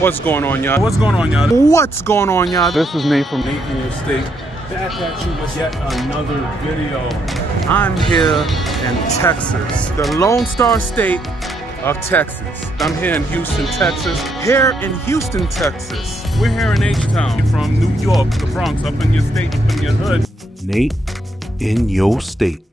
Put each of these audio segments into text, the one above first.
What's going on, y'all? What's going on, y'all? What's going on, y'all? This is Nate from NateInYoState, back at you with yet another video. I'm here in Texas, the Lone Star State of Texas. I'm here in Houston, Texas. Here in Houston, Texas. We're here in H-Town, from New York, the Bronx, up in your state, up in your hood. Nate in your state.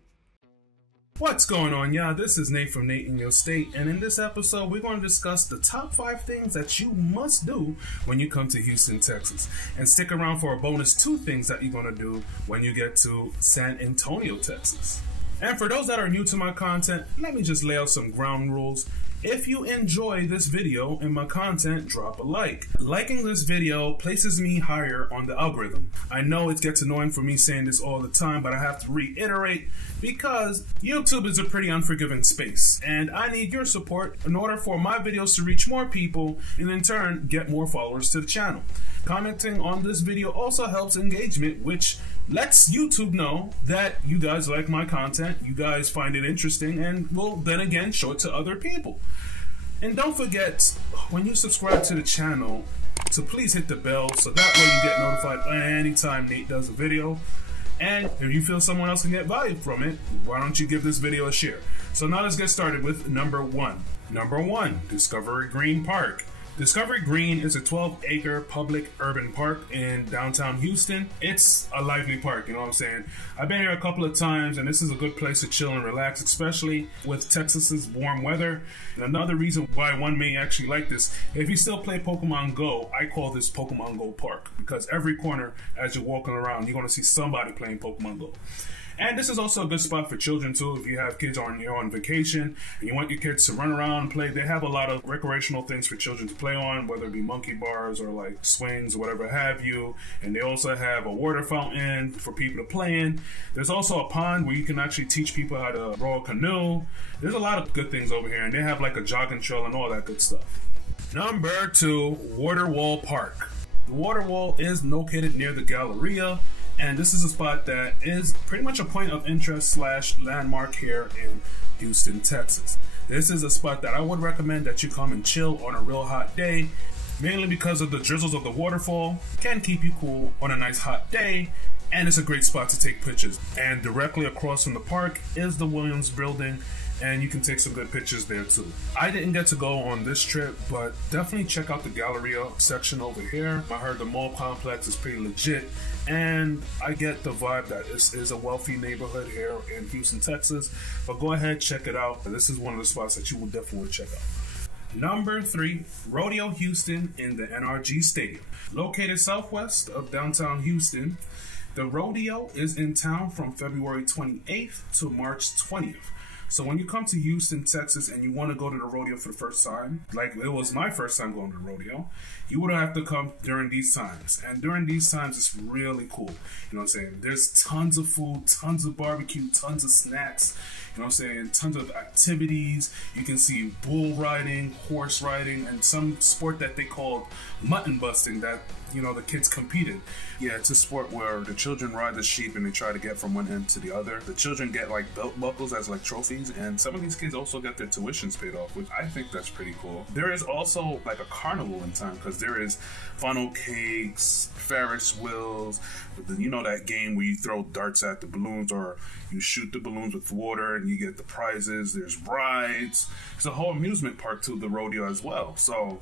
What's going on, y'all? This is Nate from NateInYoState, and in this episode, we're going to discuss the top 5 things that you must do when you come to Houston, Texas. And stick around for a bonus 2 things that you're going to do when you get to San Antonio, Texas. And for those that are new to my content, let me just lay out some ground rules. If you enjoy this video and my content, drop a like. Liking this video places me higher on the algorithm. I know it gets annoying for me saying this all the time, but I have to reiterate because YouTube is a pretty unforgiving space, and I need your support in order for my videos to reach more people and in turn get more followers to the channel. Commenting on this video also helps engagement, which lets YouTube know that you guys like my content, you guys find it interesting, and will then again show it to other people. And don't forget, when you subscribe to the channel, to please hit the bell so that way you get notified anytime Nate does a video. And if you feel someone else can get value from it, why don't you give this video a share? So now let's get started with number 1. Number 1, Discovery Green Park. Discovery Green is a 12-acre public urban park in downtown Houston. It's a lively park, you know what I'm saying? I've been here a couple of times, and this is a good place to chill and relax, especially with Texas's warm weather. And another reason why one may actually like this, if you still play Pokemon Go, I call this Pokemon Go Park, because every corner as you're walking around, you're going to see somebody playing Pokemon Go. And this is also a good spot for children too. If you have kids you're on vacation and you want your kids to run around and play, they have a lot of recreational things for children to play on, whether it be monkey bars or like swings or whatever have you. And they also have a water fountain for people to play in. There's also a pond where you can actually teach people how to row a canoe. There's a lot of good things over here, and they have like a jogging trail and all that good stuff. Number 2, Waterwall Park. The Waterwall is located near the Galleria, and this is a spot that is pretty much a point of interest / landmark here in Houston, Texas. This is a spot that I would recommend that you come and chill on a real hot day, mainly because of the drizzles of the waterfall can keep you cool on a nice hot day, and it's a great spot to take pictures. And directly across from the park is the Williams Building, and you can take some good pictures there too. I didn't get to go on this trip, but definitely check out the Galleria section over here. I heard the mall complex is pretty legit, and I get the vibe that this is a wealthy neighborhood here in Houston, Texas. But go ahead, check it out. This is one of the spots that you will definitely want to check out. Number 3, RodeoHouston in the NRG Stadium. Located southwest of downtown Houston, the rodeo is in town from February 28th to March 20th. So when you come to Houston, Texas, and you want to go to the rodeo for the first time, like it was my first time going to the rodeo, you would have to come during these times. And during these times, it's really cool. You know what I'm saying? There's tons of food, tons of barbecue, tons of snacks. You know what I'm saying? Tons of activities. You can see bull riding, horse riding, and some sport that they called mutton busting that, you know, the kids competed. Yeah, it's a sport where the children ride the sheep and they try to get from one end to the other. The children get like belt buckles as like trophies, and some of these kids also get their tuitions paid off, which I think that's pretty cool. There is also like a carnival in town, because there is funnel cakes, Ferris wheels, you know that game where you throw darts at the balloons or you shoot the balloons with water and you get the prizes. There's rides. It's a whole amusement park to the rodeo as well. So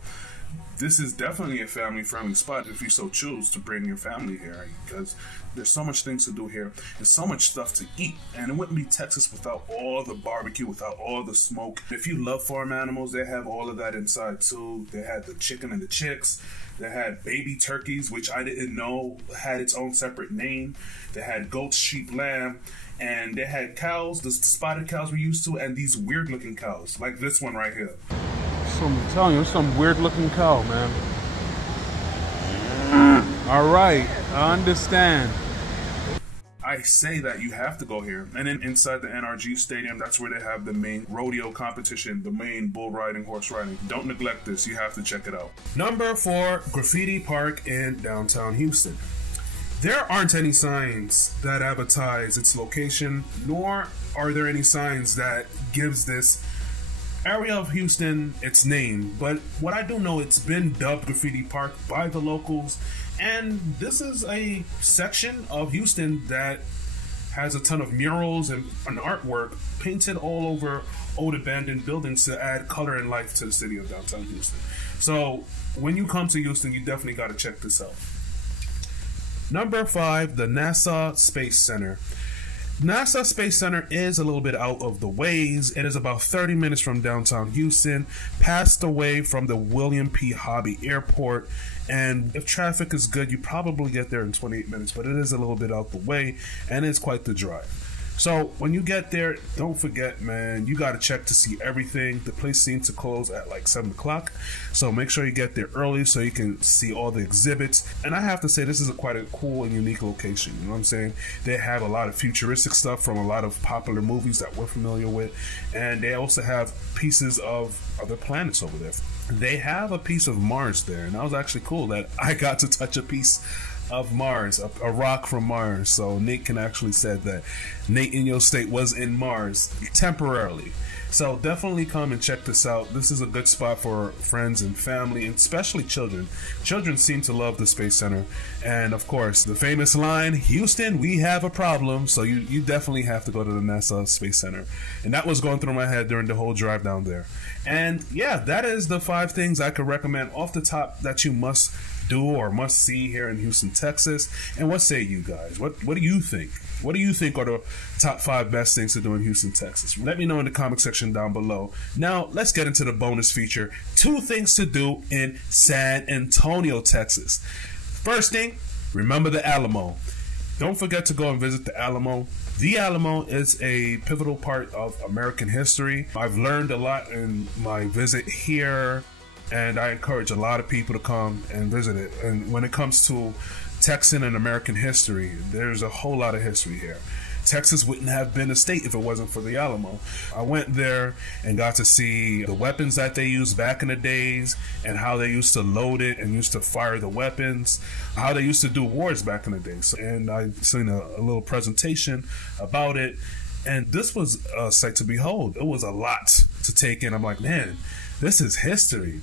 this is definitely a family-friendly spot if you so choose to bring your family here, because there's so much things to do here. There's so much stuff to eat, and it wouldn't be Texas without all the barbecue, without all the smoke. If you love farm animals, they have all of that inside too. They had the chicken and the chicks. They had baby turkeys, which I didn't know had its own separate name. They had goats, sheep, lamb, and they had cows, the spotted cows we're used to, and these weird-looking cows, like this one right here. I'm telling you, it's some weird-looking cow, man. All right, I understand. I say that you have to go here. And then inside the NRG Stadium, that's where they have the main rodeo competition, the main bull riding, horse riding. Don't neglect this. You have to check it out. Number 4, Graffiti Park in downtown Houston. There aren't any signs that advertise its location, nor are there any signs that gives this area of Houston, its name, but what I do know, it's been dubbed Graffiti Park by the locals, and this is a section of Houston that has a ton of murals and artwork painted all over old abandoned buildings to add color and life to the city of downtown Houston. So when you come to Houston, you definitely got to check this out. Number 5, the NASA Space Center. NASA Space Center is a little bit out of the ways. It is about 30 minutes from downtown Houston, passed away from the William P. Hobby Airport. And if traffic is good, you probably get there in 28 minutes, but it is a little bit out the way, and it's quite the drive. So when you get there, don't forget, man, you got to check to see everything. The place seems to close at like 7 o'clock. So make sure you get there early so you can see all the exhibits. And I have to say, this is quite a cool and unique location. You know what I'm saying? They have a lot of futuristic stuff from a lot of popular movies that we're familiar with. And they also have pieces of other planets over there. They have a piece of Mars there. And that was actually cool that I got to touch a piece of Mars, a rock from Mars. So Nate can actually said that NateInYoState was in Mars temporarily. So definitely come and check this out. This is a good spot for friends and family, and especially children. Children seem to love the Space Center. And of course, the famous line, Houston, we have a problem. So you definitely have to go to the NASA Space Center. And that was going through my head during the whole drive down there. And yeah, that is the 5 things I could recommend off the top that you must do or must see here in Houston, Texas. And what say you guys? What do you think? What do you think are the top 5 best things to do in Houston, Texas? Let me know in the comment section down below. Now, let's get into the bonus feature. 2 things to do in San Antonio, Texas. First thing, remember the Alamo. Don't forget to go and visit the Alamo. The Alamo is a pivotal part of American history. I've learned a lot in my visit here, and I encourage a lot of people to come and visit it. And when it comes to Texan and American history, there's a whole lot of history here. Texas wouldn't have been a state if it wasn't for the Alamo. I went there and got to see the weapons that they used back in the days and how they used to load it and used to fire the weapons, how they used to do wars back in the days. And I seen a little presentation about it, and this was a sight to behold. It was a lot to take in. I'm like, man, this is history.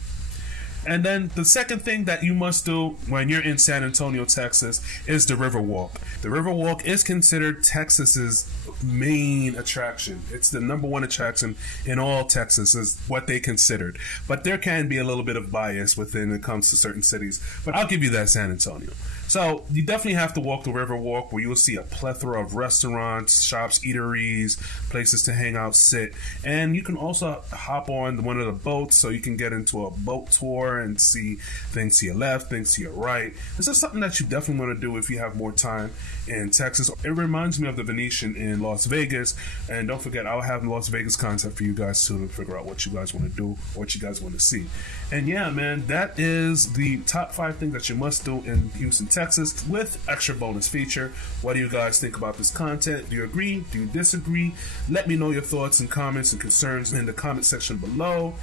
And then the second thing that you must do when you're in San Antonio, Texas, is the Riverwalk. The Riverwalk is considered Texas's main attraction. It's the #1 attraction in all Texas, is what they considered. But there can be a little bit of bias when it comes to certain cities. But I'll give you that San Antonio. So you definitely have to walk the Riverwalk, where you will see a plethora of restaurants, shops, eateries, places to hang out, sit. And you can also hop on one of the boats, so you can get into a boat tour and see things to your left, things to your right. This is something that you definitely want to do if you have more time in Texas. It reminds me of the Venetian in Las Vegas. And don't forget, I'll have Las Vegas content for you guys too, to figure out what you guys want to do, what you guys want to see. And yeah, man, that is the top 5 things that you must do in Houston, Texas, with extra bonus feature. What do you guys think about this content? Do you agree? Do you disagree? Let me know your thoughts and comments and concerns in the comment section below.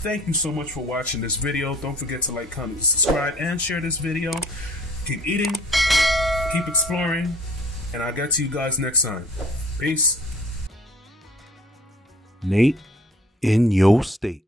Thank you so much for watching this video. Don't forget to like, comment, subscribe, and share this video. Keep eating, keep exploring, and I'll get to you guys next time. Peace. Nate in your state.